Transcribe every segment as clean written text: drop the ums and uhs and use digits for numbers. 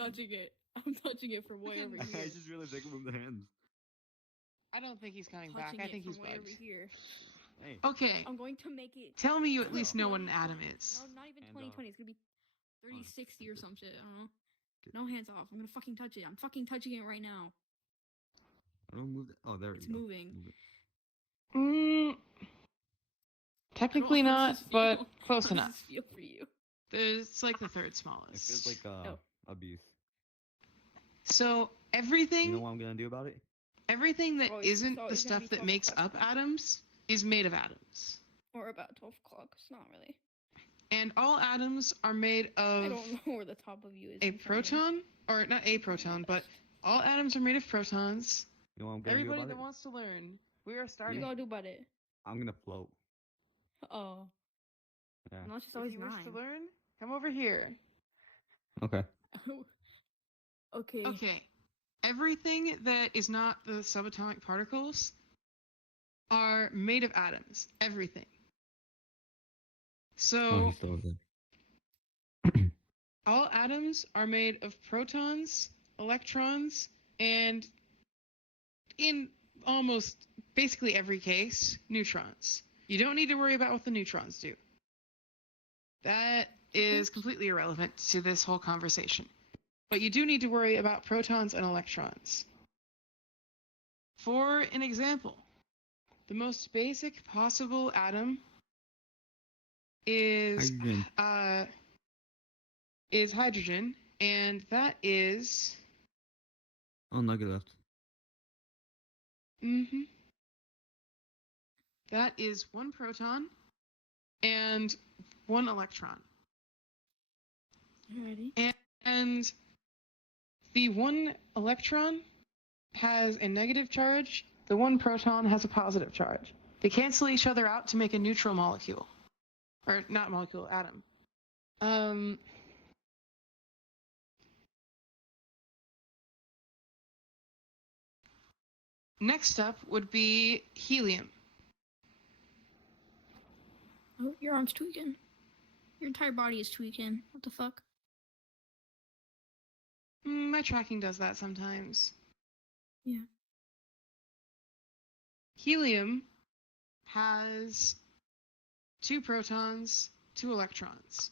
touching it. I'm touching it from way over I here. just realized I can move the hands. I don't think he's coming back. Touching I it think he's from way over bugged. here. Hey. Okay. I'm going to make it. Tell me you at least know what 20, an atom is. No, not even Hands 2020. It's gonna be 30, Oh, 60 or some shit. I don't know. Okay. No hands off. I'm gonna fucking touch it. I'm fucking touching it right now. I don't move. Oh, there It's we go. moving. Move it. Technically How does not, this but feel? close How does enough. this feel for you? It's like the third It smallest. feels like Oh. abuse. So everything, You know what I'm gonna do about it? everything that So isn't so the it's gonna stuff be that 12 makes o'clock up now. atoms is made of atoms. Or about 12 o'clock. It's not really. And all atoms are made I of don't know where the top of you is. a I'm trying. proton, or not a proton, but all atoms are made of protons. You know what I'm gonna Everybody do that about it? wants to learn, we are What you starting. gotta do about it? I'm gonna float. Oh. Yeah. No, it's just If always you 9. wish to learn, come over here. Okay. Okay. Okay. Everything that is not the subatomic particles are made of atoms. Everything. Oh, So he's still over there. all atoms are made of protons, electrons, and in almost basically every case, neutrons. You don't need to worry about what the neutrons do. That is completely irrelevant to this whole conversation. But you do need to worry about protons and electrons. For an example, the most basic possible atom is hydrogen, and that is Oh, Nugget left. that is 1 proton and 1 electron. Ready? And the 1 electron has a negative charge, the 1 proton has a positive charge. They cancel each other out to make a neutral molecule. Or not molecule, atom. Next up would be helium. Oh, your arm's tweaking. Your entire body is tweaking. What the fuck? My tracking does that sometimes. Yeah. Helium has 2 protons, 2 electrons.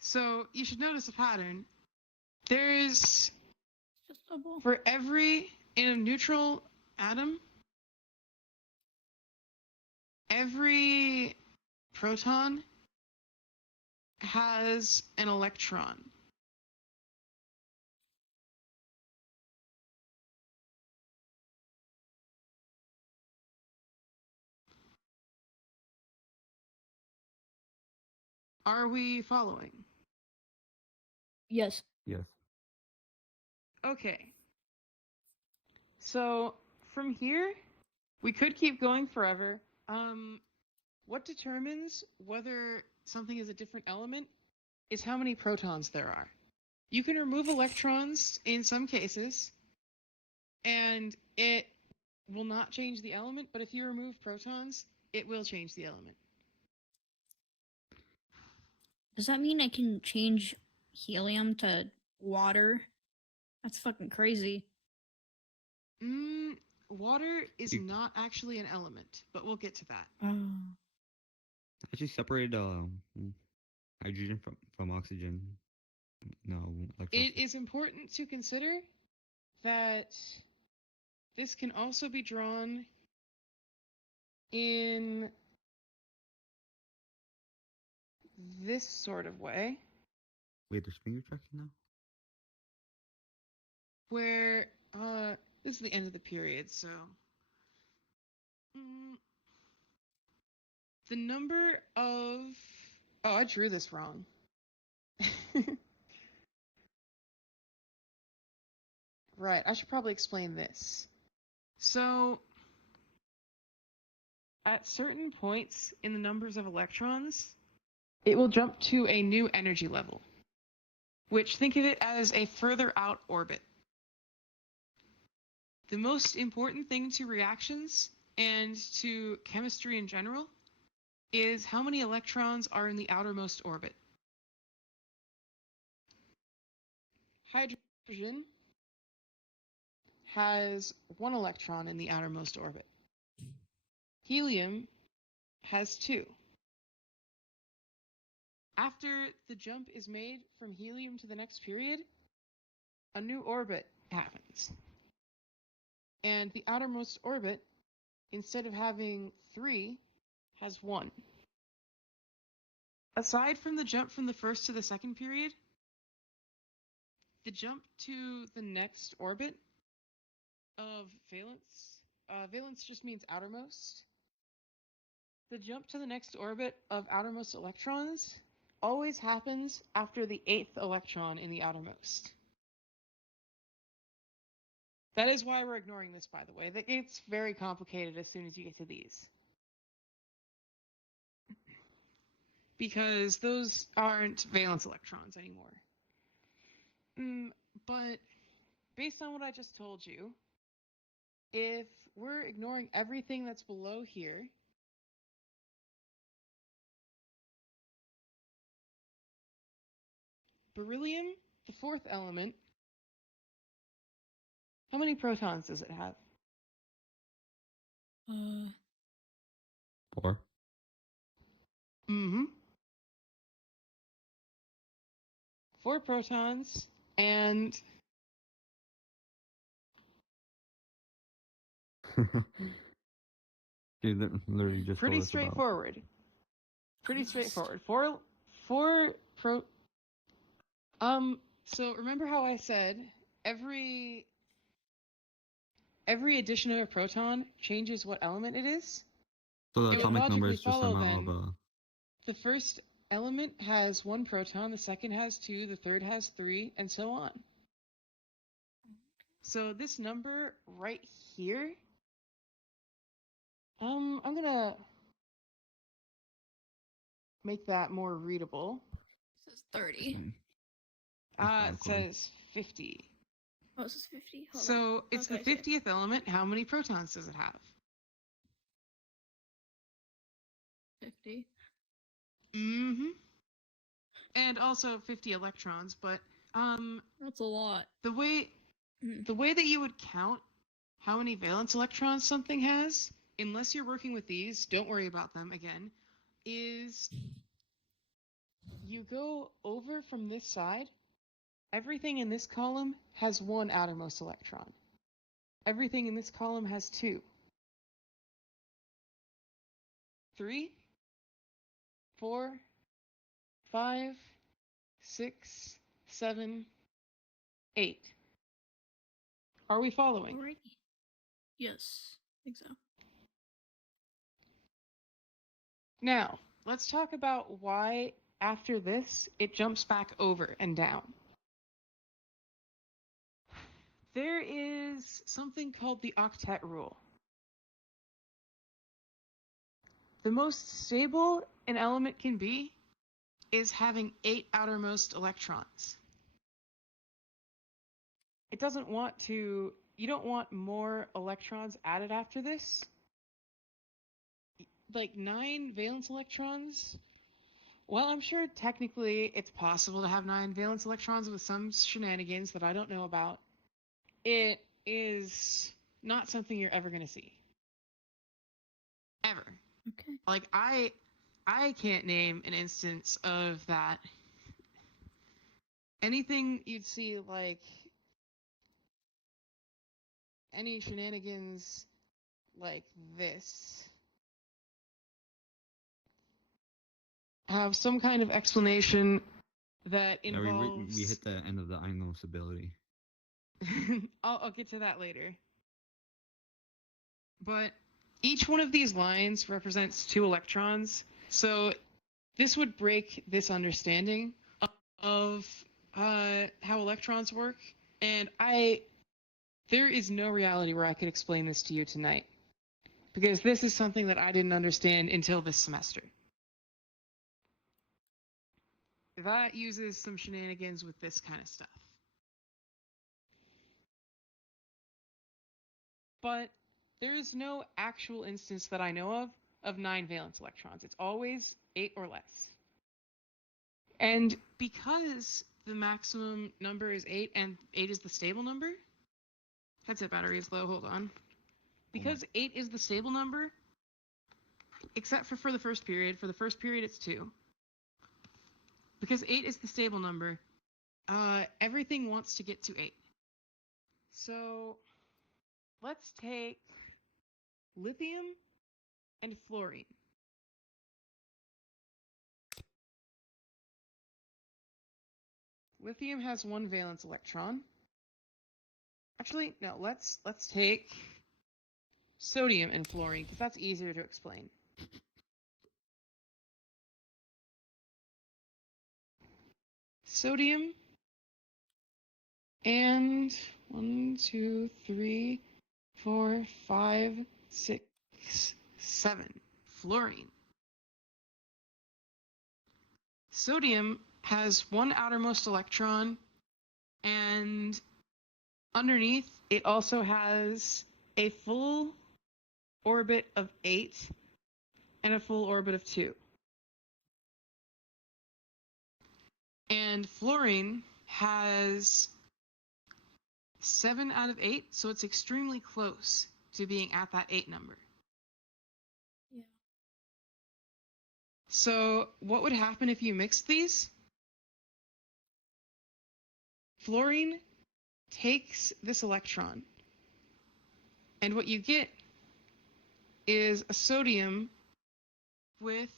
So you should notice a pattern. There's, Just double. for every, in a neutral atom, every proton has an electron. Are we following? Yes. Yes. Okay. So from here, we could keep going forever. What determines whether something is a different element is how many protons there are. You can remove electrons in some cases, and it will not change the element, but if you remove protons, it will change the element. Does that mean I can change helium to water? That's fucking crazy. Water is not actually an element, but we'll get to that. Oh. Actually, separated hydrogen from oxygen. No, It is important to consider that this can also be drawn in this sort of way, Wait, there's finger tracking now? where this is the end of the period, so the number of I drew this wrong. Right, I should probably explain this. So at certain points in the numbers of electrons, it will jump to a new energy level, which think of it as a further out orbit. The most important thing to reactions and to chemistry in general is how many electrons are in the outermost orbit. hydrogen has 1 electron in the outermost orbit. Helium has 2. After the jump is made from helium to the next period, a new orbit happens. And the outermost orbit, instead of having 3, has 1. Aside from the jump from the first to the second period, the jump to the next orbit of valence, valence just means outermost. The jump to the next orbit of outermost electrons always happens after the 8th electron in the outermost. That is why we're ignoring this, by the way. That gets very complicated as soon as you get to these. Because those aren't valence electrons anymore. But based on what I just told you, if we're ignoring everything that's below here, beryllium, the 4th element, how many protons does it have? 4. Mm-hmm. 4 protons, and Dude, that literally just pretty told us about. straightforward. Pretty straightforward. Four pro. So remember how I said every addition of a proton changes what element it is? So the It would atomic number logically is just the follow amount then. of The first element has 1 proton, the second has 2, the third has 3, and so on. So this number right here, I'm gonna make that more readable. This is 30. It says 50. Oh, this is 50. Hold on. So it's Okay, the 50th element. How many protons does it have? 50. Mm-hmm. And also 50 electrons, but That's a lot. the way that you would count how many valence electrons something has, unless you're working with these, don't worry about them again, is you go over from this side. Everything in this column has 1 outermost electron. Everything in this column has 2. 3, 4, 5, 6, 7, 8. Are we following? Alrighty. Yes, I think so. Now, let's talk about why after this it jumps back over and down. There is something called the octet rule. The most stable an element can be is having 8 outermost electrons. It doesn't want to, you don't want more electrons added after this. Like 9 valence electrons. Well, I'm sure technically it's possible to have 9 valence electrons with some shenanigans that I don't know about. It is not something you're ever going to see. Ever. Okay. Like, I can't name an instance of that. Anything you'd see, like, any shenanigans like this have some kind of explanation that involves... we hit the end of the Einstein stability. I'll get to that later. But each one of these lines represents 2 electrons, so this would break this understanding of how electrons work, and there is no reality where I could explain this to you tonight, because this is something that I didn't understand until this semester. That uses some shenanigans with this kind of stuff. But there is no actual instance that I know of 9 valence electrons. It's always 8 or less. And because the maximum number is 8 and 8 is the stable number? Headset battery is low, hold on. Because 8 is the stable number, except for the first period. For the first period, it's 2. Because 8 is the stable number, everything wants to get to 8. So let's take lithium and fluorine. Lithium has 1 valence electron. Actually, no, let's take sodium and fluorine, because that's easier to explain. Sodium and 1, 2, 3, 4, 5, 6, 7. Fluorine. Sodium has 1 outermost electron, and underneath it also has a full orbit of 8 and a full orbit of 2. And fluorine has 7 out of 8, so it's extremely close to being at that 8 number. Yeah. So what would happen if you mixed these? Fluorine takes this electron, and what you get is a sodium with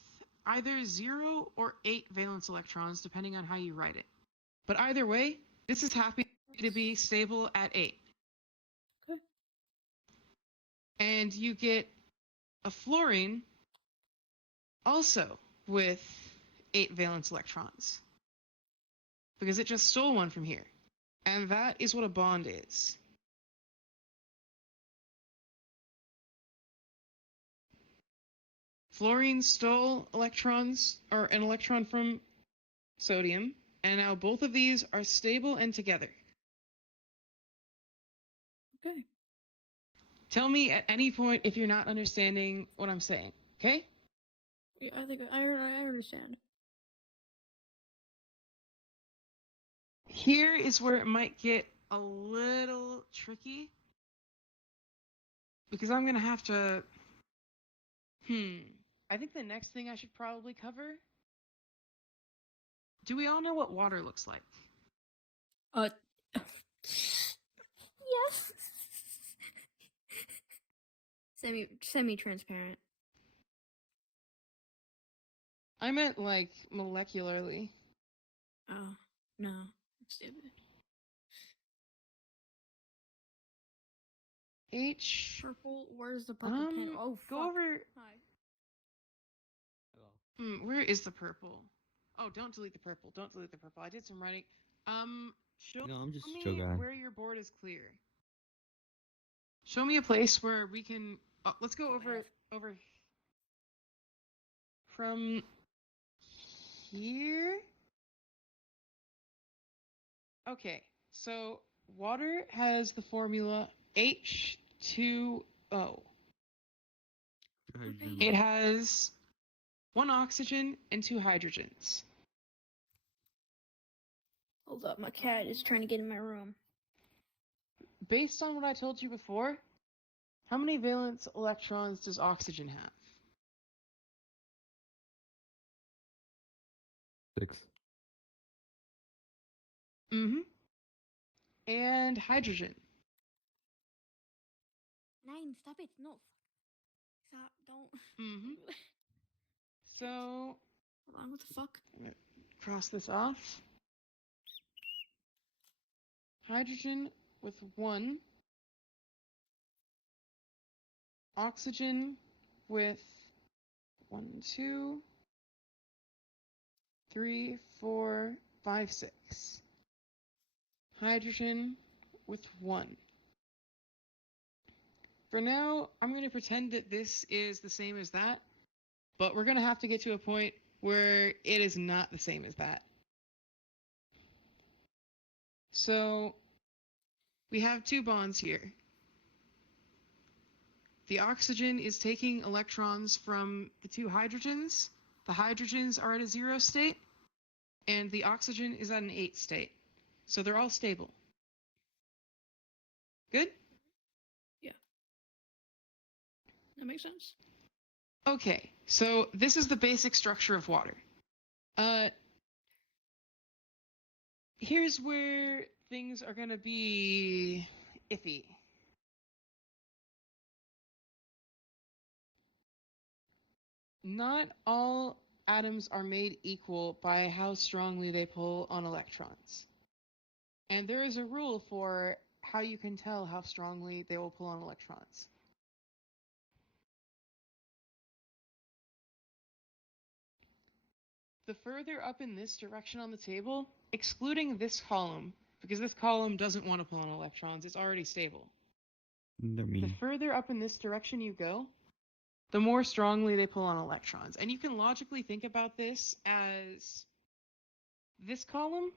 either 0 or 8 valence electrons, depending on how you write it. But either way, this is happy to be stable at 8. Okay. And you get a fluorine also with 8 valence electrons, because it just stole 1 from here. And that is what a bond is. Fluorine stole electrons, or an electron from sodium, and now both of these are stable and together. Okay. Tell me at any point if you're not understanding what I'm saying, okay? Yeah, I think I understand. Here is where it might get a little tricky, because I'm gonna have to... I think the next thing I should probably cover... Do we all know what water looks like? Yes. Semi-transparent. I meant, like, molecularly. Oh no, stupid. H... Purple. Where's the purple pen? Oh, go fuck. over... Hi. where is the purple? Oh, don't delete the purple. Don't delete the purple. I did some writing. Show No, I'm just a me chill guy. where your board is clear. Show me a place where we can... let's go over from here. Okay, so water has the formula H2O. Hydrogen. It has 1 oxygen and 2 hydrogens. Hold up, my cat is trying to get in my room. Based on what I told you before, how many valence electrons does oxygen have? 6. And hydrogen? 9, stop it. No. Stop, don't. So, Hold on, what the fuck? I'm gonna cross this off. Hydrogen with 1. Oxygen with 1, 2, 3, 4, 5, 6. Hydrogen with 1. For now, I'm going to pretend that this is the same as that, but we're going to have to get to a point where it is not the same as that. So, we have 2 bonds here. The oxygen is taking electrons from the 2 hydrogens. The hydrogens are at a 0 state, and the oxygen is at an 8 state. So they're all stable. Good? Yeah. That makes sense. Okay, so this is the basic structure of water. Here's where things are going to be iffy. Not all atoms are made equal by how strongly they pull on electrons. And there is a rule for how you can tell how strongly they will pull on electrons. The further up in this direction on the table, excluding this column, because this column doesn't want to pull on electrons, it's already stable. They're The mean. further up in this direction you go, the more strongly they pull on electrons. And you can logically think about this as this column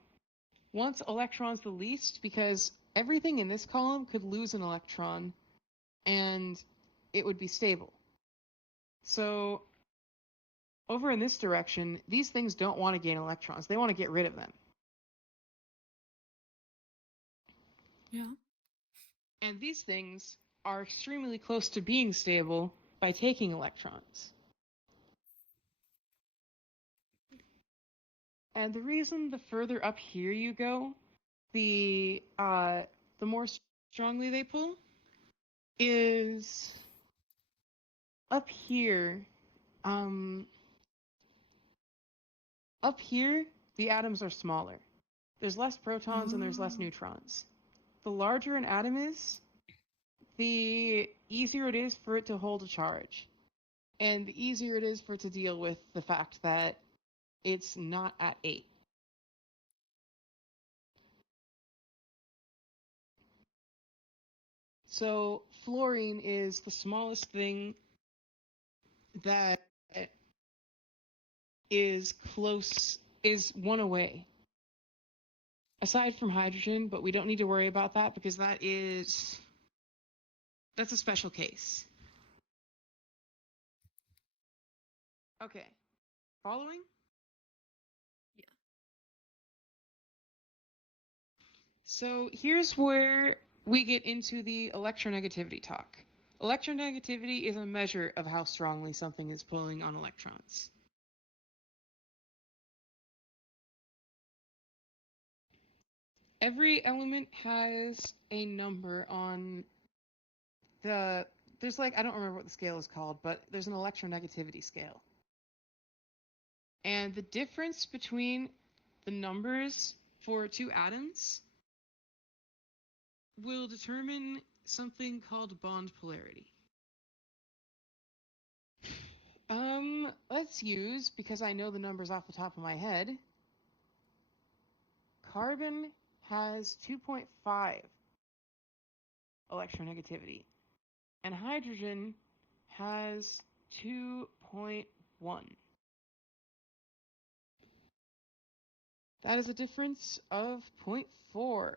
wants electrons the least because everything in this column could lose an electron and it would be stable. So over in this direction, these things don't want to gain electrons. They want to get rid of them. Yeah. And these things are extremely close to being stable by taking electrons. And the reason the further up here you go, the more strongly they pull is up here. Up here, the atoms are smaller. There's less protons and there's less neutrons. The larger an atom is, the easier it is for it to hold a charge. And the easier it is for it to deal with the fact that it's not at 8. So fluorine is the smallest thing that is one away. Aside from hydrogen, but we don't need to worry about that because that's a special case. Okay. Following? Yeah. So here's where we get into the electronegativity talk. Electronegativity is a measure of how strongly something is pulling on electrons. Every element has a number on there's I don't remember what the scale is called, but there's an electronegativity scale. And the difference between the numbers for two atoms will determine something called bond polarity. Let's use, because I know the numbers off the top of my head, carbon has 2.5 electronegativity, and hydrogen has 2.1. That is a difference of 0.4.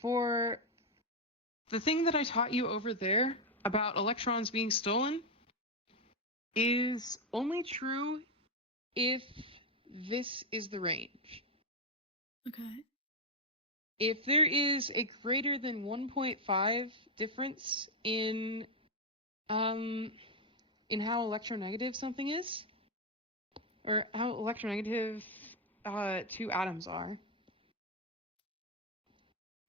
For the thing that I taught you over there about electrons being stolen is only true if this is the range. Okay. If there is a greater than 1.5 difference in how electronegative something is, or how electronegative two atoms are,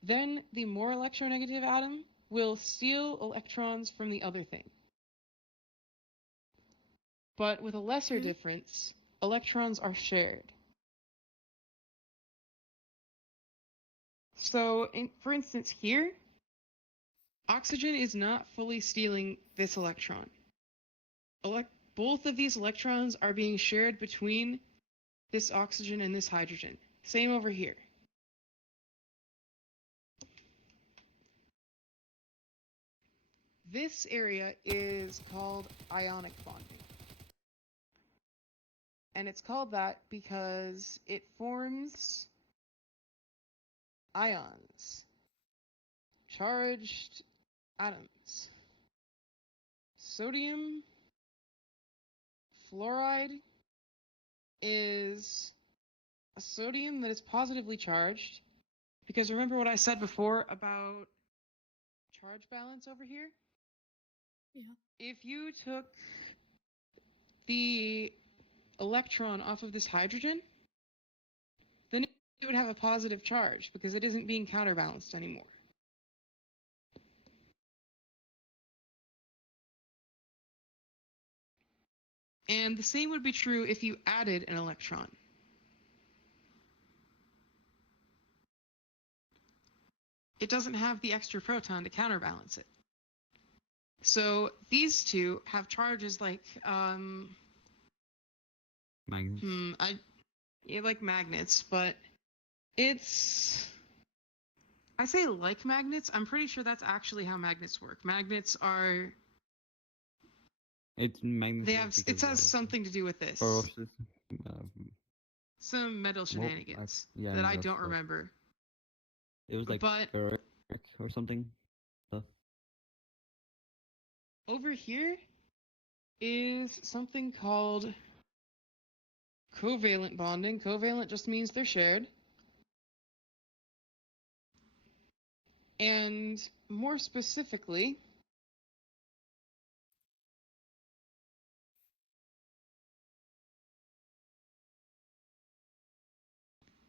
then the more electronegative atom will steal electrons from the other thing. But with a lesser difference, electrons are shared. So, for instance, here, oxygen is not fully stealing this electron. Both of these electrons are being shared between this oxygen and this hydrogen. Same over here. This area is called ionic bonding. And it's called that because it forms ions, charged atoms. Sodium fluoride is a sodium that is positively charged, because remember what I said before about charge balance over here? Yeah. If you took the electron off of this hydrogen, then it would have a positive charge because it isn't being counterbalanced anymore. And the same would be true if you added an electron. It doesn't have the extra proton to counterbalance it. So these two have charges like Magnets. like magnets, but I say like magnets. I'm pretty sure that's actually how magnets work. Magnets are It's magnets. it has something to do with this. Ferrosis. Some metal shenanigans that I don't remember. It was like but ferric or something. Stuff. Over here is something called covalent bonding. Covalent just means they're shared. And more specifically,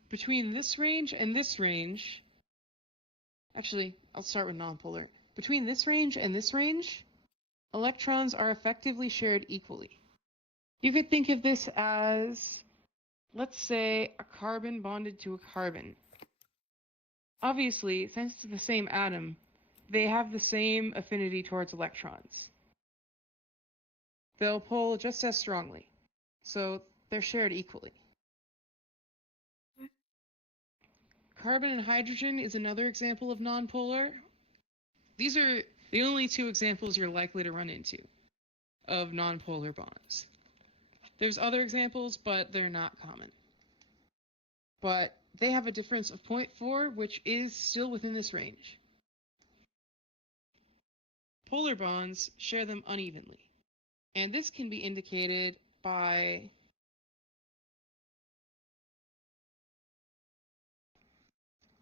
between this range and this range, actually, I'll start with nonpolar. Between this range and this range, electrons are effectively shared equally. You could think of this as, let's say, a carbon bonded to a carbon. Obviously, since it's the same atom, they have the same affinity towards electrons. They'll pull just as strongly, so they're shared equally. Carbon and hydrogen is another example of nonpolar. These are the only two examples you're likely to run into of nonpolar bonds. There's other examples, but they're not common. But they have a difference of 0.4, which is still within this range. Polar bonds share them unevenly, and this can be indicated by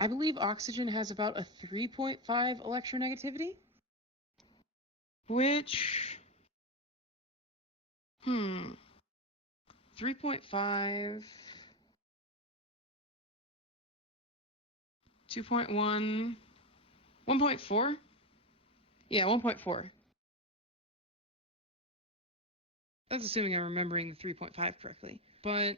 I believe oxygen has about a 3.5 electronegativity, which 3.5, 2.1, 1.4? Yeah, 1.4. That's assuming I'm remembering the 3.5 correctly. But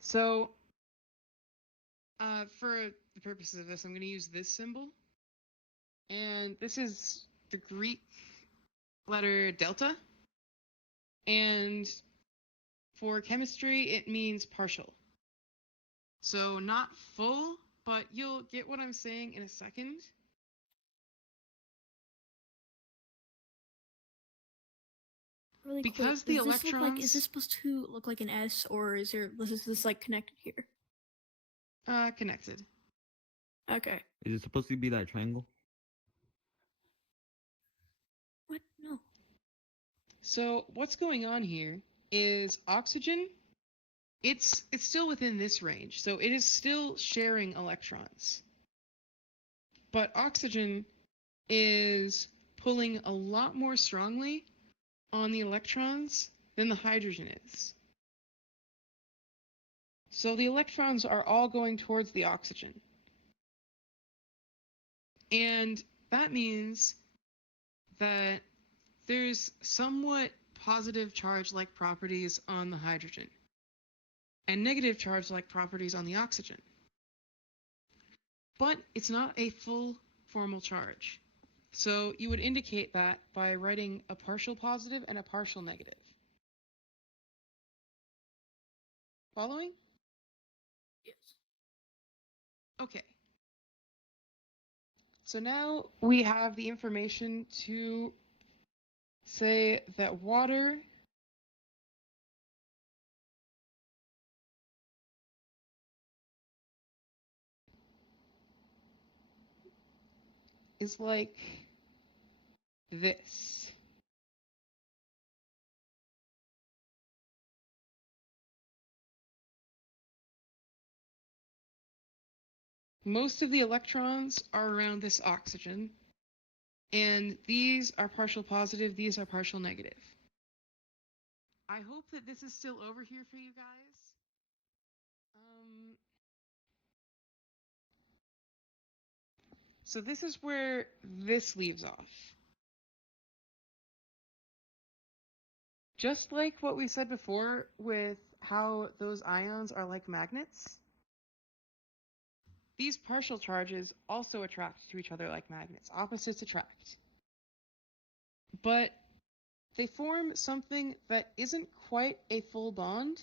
so for the purposes of this, I'm going to use this symbol. And this is the Greek letter delta. And for chemistry, it means partial. So not full, but you'll get what I'm saying in a second. Really because quick, the electrons is this supposed to look like an S, or is this like connected here? Connected. Okay. Is it supposed to be that triangle? What? No. So what's going on here is oxygen, it's still within this range, so it is still sharing electrons. But oxygen is pulling a lot more strongly on the electrons than the hydrogen is. So the electrons are all going towards the oxygen. And that means that there's somewhat positive charge-like properties on the hydrogen and negative charge-like properties on the oxygen. But it's not a full formal charge. So you would indicate that by writing a partial positive and a partial negative. Following? Yes. Okay. So now we have the information to say that water is like this. Most of the electrons are around this oxygen, and these are partial positive, these are partial negative. I hope that this is still over here for you guys. So this is where this leaves off. Just like what we said before with how those ions are like magnets, these partial charges also attract to each other like magnets. Opposites attract. But they form something that isn't quite a full bond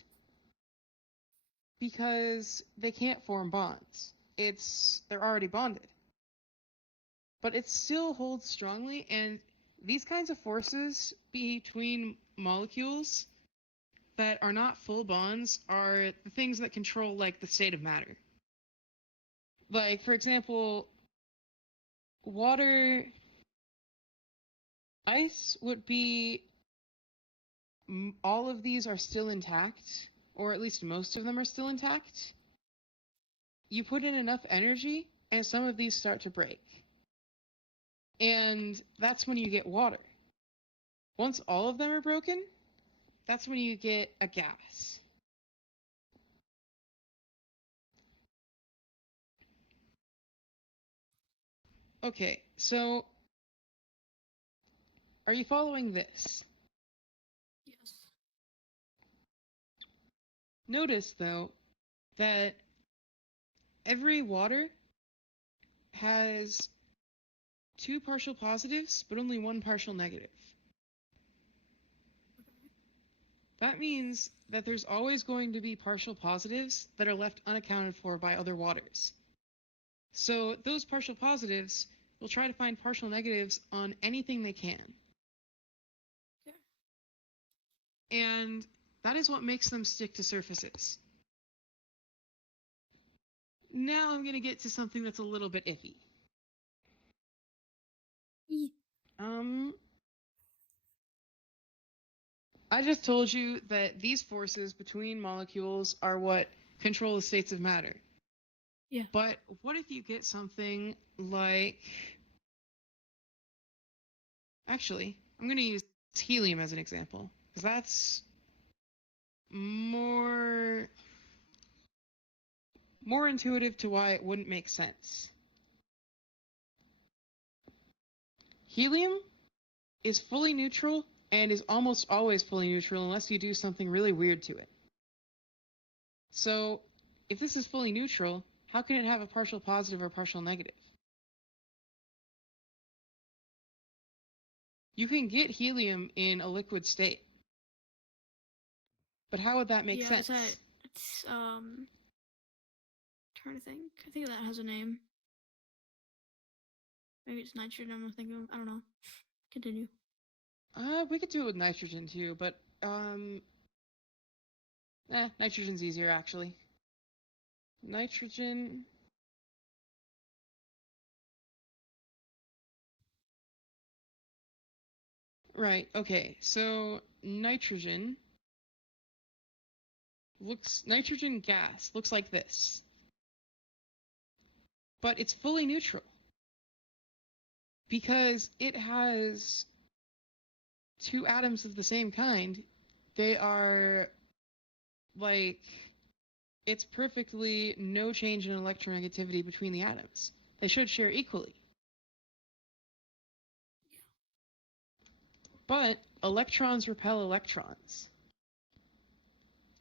because they can't form bonds. They're already bonded. But it still holds strongly, and these kinds of forces between molecules that are not full bonds are the things that control like the state of matter. Like, for example, water, ice would be, all of these are still intact, or at least most of them are still intact. You put in enough energy, and some of these start to break. And that's when you get water. Once all of them are broken, that's when you get a gas. Okay, so are you following this? Yes. Notice, though, that every water has 2 partial positives, but only 1 partial negative. That means that there's always going to be partial positives that are left unaccounted for by other waters. So those partial positives will try to find partial negatives on anything they can. Okay. And that is what makes them stick to surfaces. Now I'm going to get to something that's a little bit iffy. I just told you that these forces between molecules are what control the states of matter. Yeah. But what if you get something like... Actually, I'm going to use helium as an example, because that's more intuitive to why it wouldn't make sense. Helium is fully neutral and is almost always fully neutral unless you do something really weird to it. So, if this is fully neutral, how can it have a partial positive or partial negative? You can get helium in a liquid state. But how would that make sense? It's trying to think. I think that has a name. Maybe it's nitrogen I'm thinking of. I don't know. Continue. We could do it with nitrogen too, but nitrogen's easier actually. Nitrogen. Right, okay. So nitrogen gas looks like this. But it's fully neutral because it has 2 atoms of the same kind. They are like, it's perfectly no change in electronegativity between the atoms. They should share equally. But electrons repel electrons.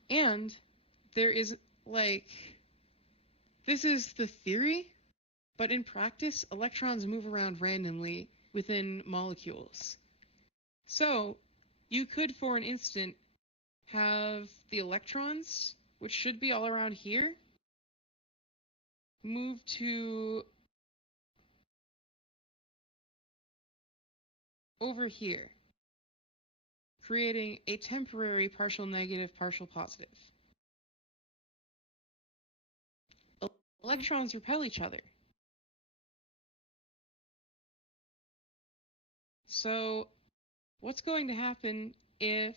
And there is, like, this is the theory, but in practice, electrons move around randomly within molecules. So, you could, for an instant, have the electrons, which should be all around here, move to over here, creating a temporary partial negative, partial positive. Electrons repel each other. So what's going to happen if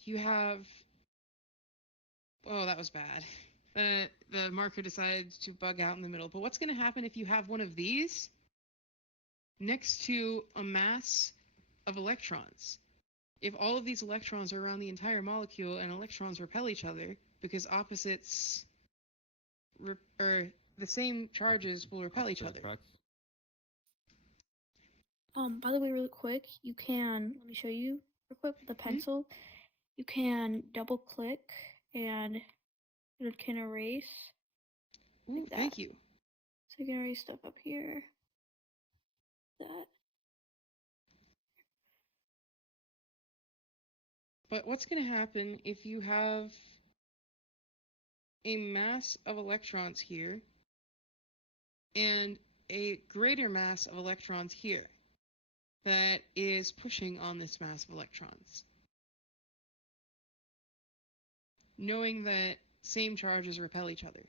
you have... Oh, that was bad. The marker decided to bug out in the middle. But what's going to happen if you have one of these next to a mass of electrons? If all of these electrons are around the entire molecule and electrons repel each other because opposites or the same charges will repel each other. By the way, really quick, you can, let me show you real quick with the pencil. You can double click and it can erase. Ooh, like that. Thank you. So you can erase stuff up here. That. But what's going to happen if you have a mass of electrons here and a greater mass of electrons here that is pushing on this mass of electrons? Knowing that same charges repel each other.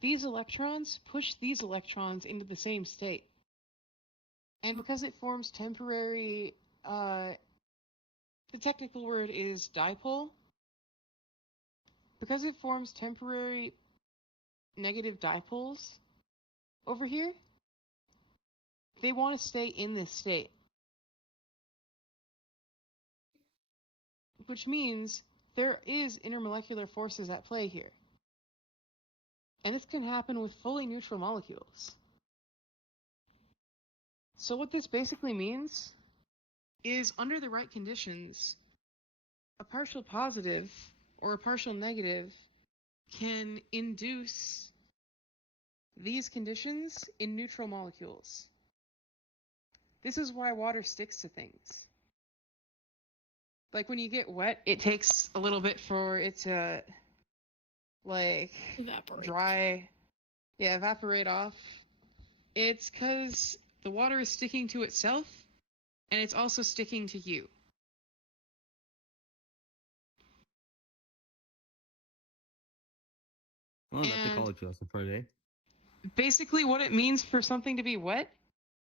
These electrons push these electrons into the same state. And because it forms temporary, the technical word is dipole. Because it forms temporary negative dipoles over here, they want to stay in this state. Which means there is intermolecular forces at play here. And this can happen with fully neutral molecules. So what this basically means is, under the right conditions, a partial positive or a partial negative can induce these conditions in neutral molecules. This is why water sticks to things. Like when you get wet, it takes a little bit for it to Evaporate. Evaporate off. It's because the water is sticking to itself, and it's also sticking to you. Well, that's a college lesson for today. Basically, what it means for something to be wet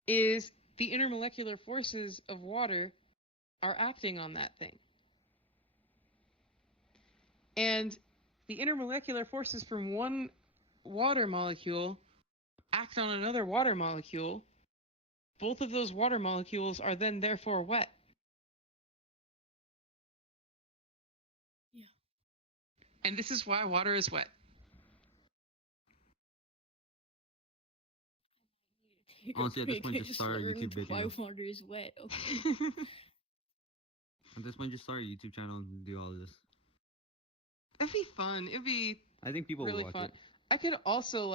is the intermolecular forces of water are acting on that thing. And the intermolecular forces from one water molecule act on another water molecule. Both of those water molecules are then therefore wet. Yeah. And this is why water is wet. Honestly, at this point, just start a YouTube video. Water is wet. Okay. At this point, just start a YouTube channel and do all of this. It'd be fun. It'd be I think people really will watch fun. it. I could also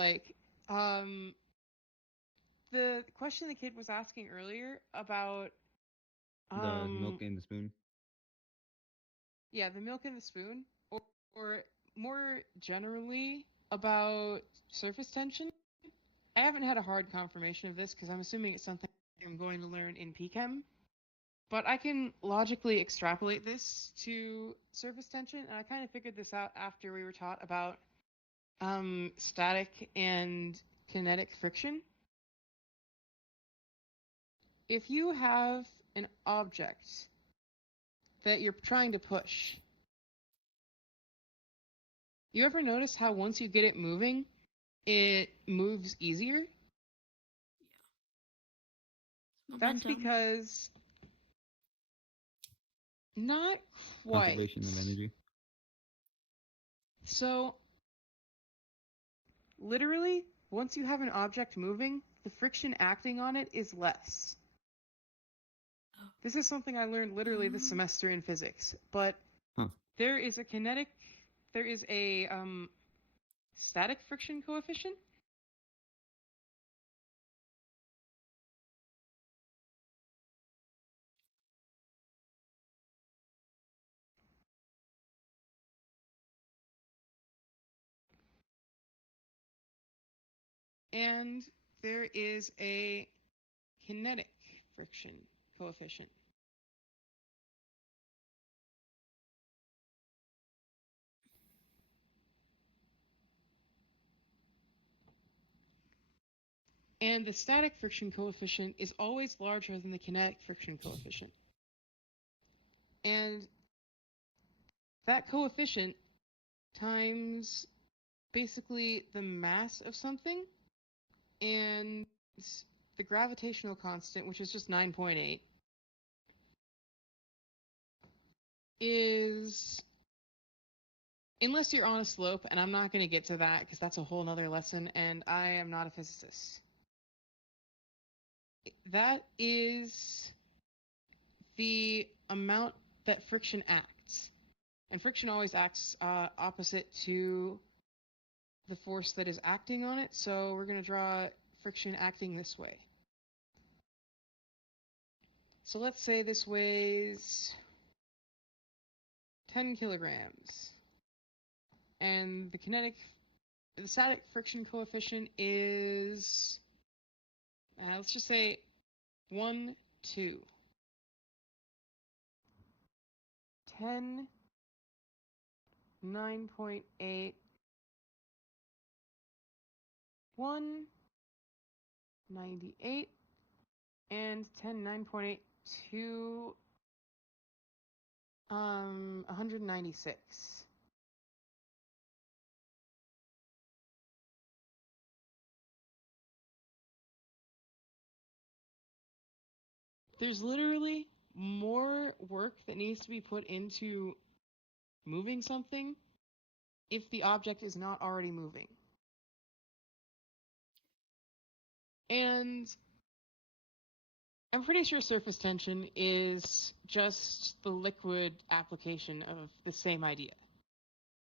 the question the kid was asking earlier about The milk and the spoon. Yeah, the milk and the spoon, or more generally about surface tension. I haven't had a hard confirmation of this because I'm assuming it's something I'm going to learn in PChem. But I can logically extrapolate this to surface tension, and I kind of figured this out after we were taught about static and kinetic friction. If you have an object that you're trying to push, you ever notice how once you get it moving, it moves easier? That's Momentum. because not quite. Conservation of energy. So, literally, once you have an object moving, the friction acting on it is less. This is something I learned literally this semester in physics, but there is a static friction coefficient. And there is a kinetic friction coefficient. And the static friction coefficient is always larger than the kinetic friction coefficient. And that coefficient times basically the mass of something and the gravitational constant, which is just 9.8, is, unless you're on a slope, and I'm not going to get to that because that's a whole nother lesson, and I am not a physicist. That is the amount that friction acts. And friction always acts opposite to the force that is acting on it, so we're going to draw friction acting this way. So let's say this weighs 10 kilograms. And the static friction coefficient is, let's just say 1, 2. 10, 9.8, 1, 98, and 10, 9.8, 2, 196. There's literally more work that needs to be put into moving something if the object is not already moving. And I'm pretty sure surface tension is just the liquid application of the same idea.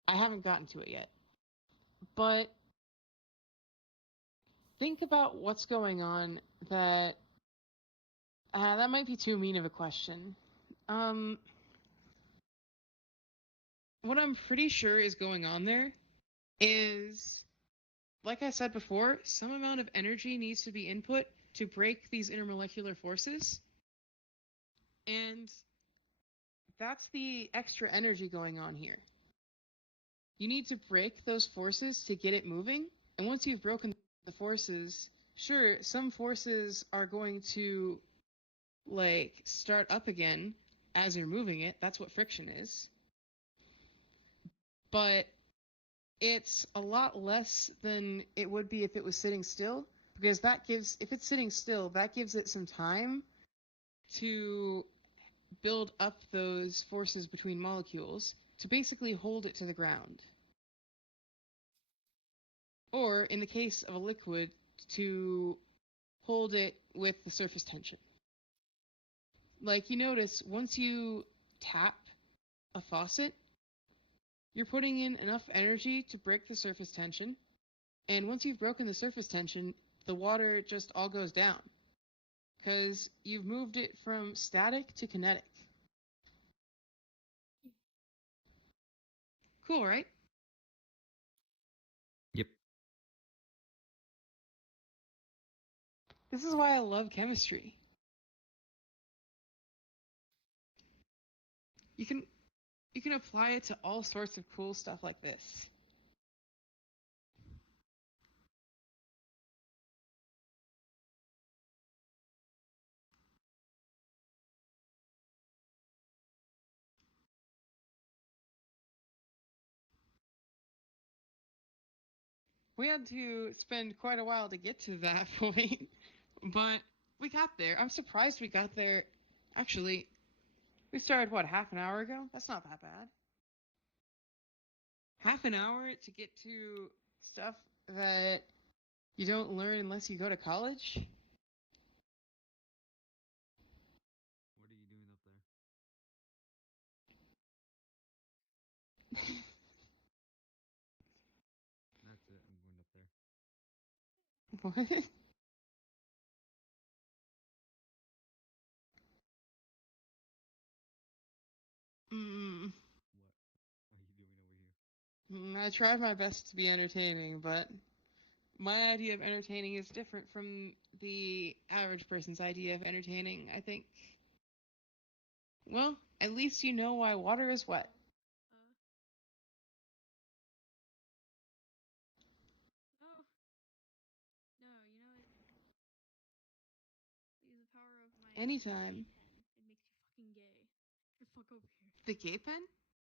I haven't gotten to it yet. But think about what's going on that might be too mean of a question. What I'm pretty sure is going on there is, like I said before, some amount of energy needs to be input to break these intermolecular forces. And that's the extra energy going on here. You need to break those forces to get it moving. And once you've broken the forces, sure, some forces are going to start up again as you're moving it. That's what friction is. But it's a lot less than it would be if it was sitting still, because if it's sitting still, that gives it some time to build up those forces between molecules to basically hold it to the ground. Or, in the case of a liquid, to hold it with the surface tension. Like, you notice, once you tap a faucet, you're putting in enough energy to break the surface tension, and once you've broken the surface tension, the water just all goes down, because you've moved it from static to kinetic. Cool, right? Yep. This is why I love chemistry. You can apply it to all sorts of cool stuff like this. We had to spend quite a while to get to that point, but We got there. I'm surprised we got there. Actually, we started, what, half an hour ago? That's not that bad. Half an hour to get to stuff that you don't learn unless you go to college? What are you doing up there? That's it. I'm going up there. What? Mm. What are you doing over here? I tried my best to be entertaining, but my idea of entertaining is different from the average person's idea of entertaining, I think. Well, at least you know why water is wet. No. No, you know what? Use the power of my Anytime. pen. It makes you fucking gay. Get the fuck over here. The gay pen?